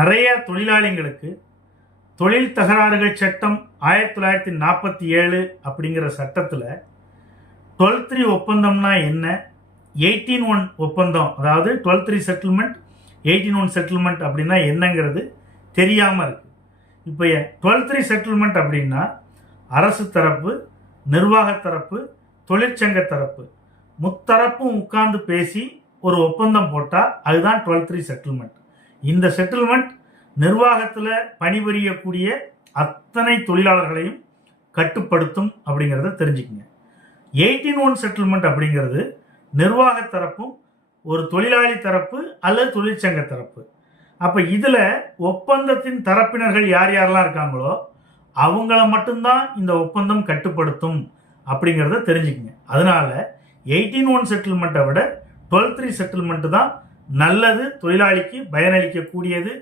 நிறைய தொழிலாளிகளுக்கு தொழில் தகராறுகள் சட்டம் 1947 அப்படிங்கிற சட்டத்தில் 12(3) ஒப்பந்தம்னா என்ன, 18(1) ஒப்பந்தம், அதாவது 12(3) செட்டில்மெண்ட், 18(1) செட்டில்மெண்ட் அப்படின்னா என்னங்கிறது தெரியாமல் இருக்கு. இப்போ 12(3) செட்டில்மெண்ட் அப்படின்னா அரசு தரப்பு, நிர்வாக தரப்பு, தொழிற்சங்க தரப்பு முத்தரப்பும் உட்கார்ந்து பேசி ஒரு ஒப்பந்தம் போட்டால் அதுதான் 12(3) செட்டில்மெண்ட். இந்த செட்டில்மெண்ட் நிர்வாகத்தில் பணிபுரியக்கூடிய அத்தனை தொழிலாளர்களையும் கட்டுப்படுத்தும் அப்படிங்கிறத தெரிஞ்சுக்கங்க. 18(1) செட்டில்மெண்ட் அப்படிங்கிறது நிர்வாக தரப்பும் ஒரு தொழிலாளி தரப்பு அல்லது தொழிற்சங்க தரப்பு. அப்போ இதில் ஒப்பந்தத்தின் தரப்பினர்கள் யார் யாரெல்லாம் இருக்காங்களோ அவங்கள மட்டும்தான் இந்த ஒப்பந்தம் கட்டுப்படுத்தும் அப்படிங்கிறத தெரிஞ்சுக்கங்க. அதனால 18(1) செட்டில்மெண்ட்டை விட 12(3) செட்டில்மெண்ட் தான் நல்லது, தொழிலாளிக்கு பயனளிக்கக்கூடியது.